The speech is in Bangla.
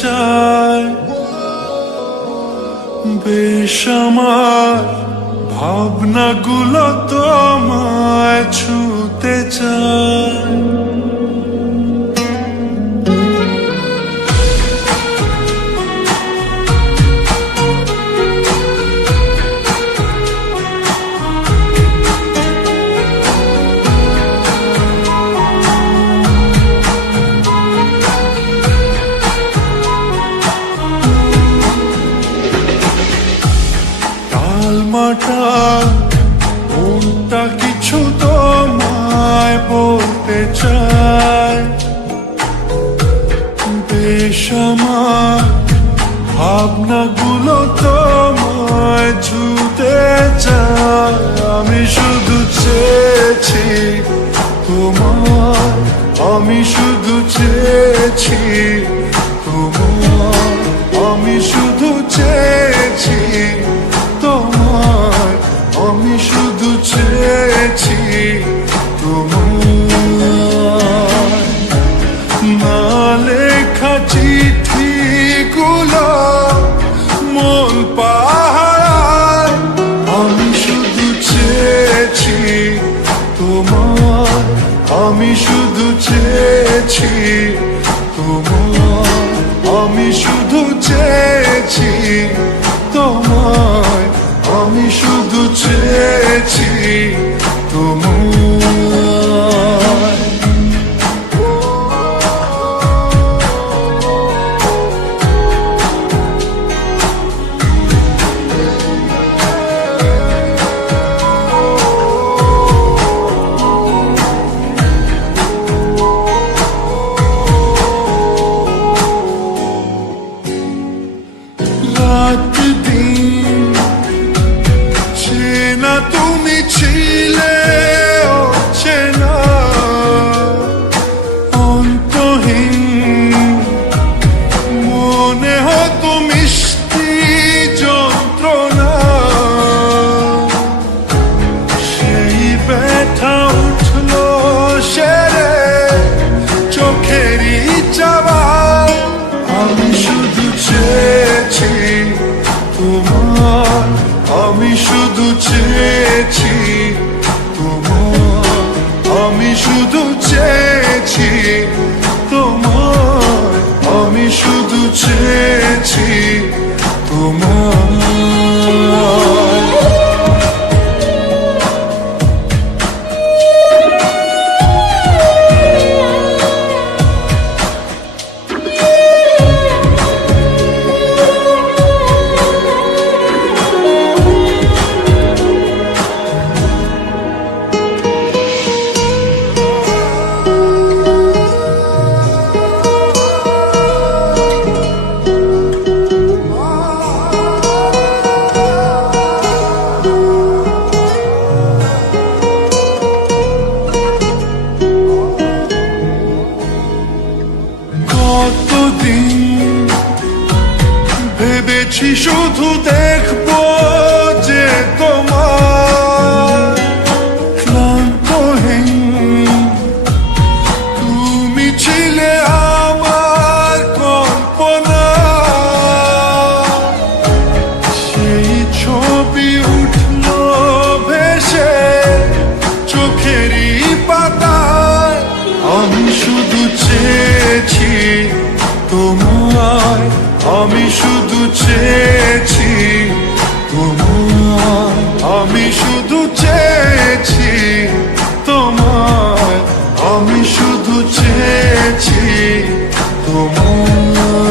চায়, বেশ আমার ভাবনাগুলো তোমায় ছুতে চায়। মাটা মনটা কিছু তোমায় বলতে চায়, বেশ আমার ভাবনাগুলো তোমায় ছুতে চায়। আমি শুধু চেয়েছি তোমার, আমি শুধু চেয়েছি তোমার, আমি শুধু চেয়েছি তোমার, আমি শুধু চেয়েছি তোমার। না লেখা চিঠিগুলো মন পাহারায়, আমি শুধু চেয়েছি তোমার, আমি শুধু চেয়েছি তোমার, আমি শুধু চেয়েছি তোমার, আমি শুধু চেয়েছি তোমার। রাত দিন চেনা তুমি ছিলে চেনা, অন্তহীন মনে হতো মিষ্টি যন্ত্রণা, সেই ব্যথা উঠলো সেরে চোখেরই চাওয়ায়। আমি শুধু চেয়েছি তোমার, আমি শুধু চেয়েছি তোমার, আমি শুধু চেয়েছি তোমার, আমি শুধু চেয়েছি তোমার। কতদিন ভেবেছি শুধু দেখবো যে তোমার ক্লান্তহীন, তুমি ছিলে আমার কল্পনা, সেই ছবি উঠলো ভেসে চোখেরই পাতায়। আমি শুধু চেয়েছি তোমার, আমি শুধু চেয়েছি তোমার, আমি শুধু চেয়েছি তোমার, আমি শুধু চেয়েছি তোমার।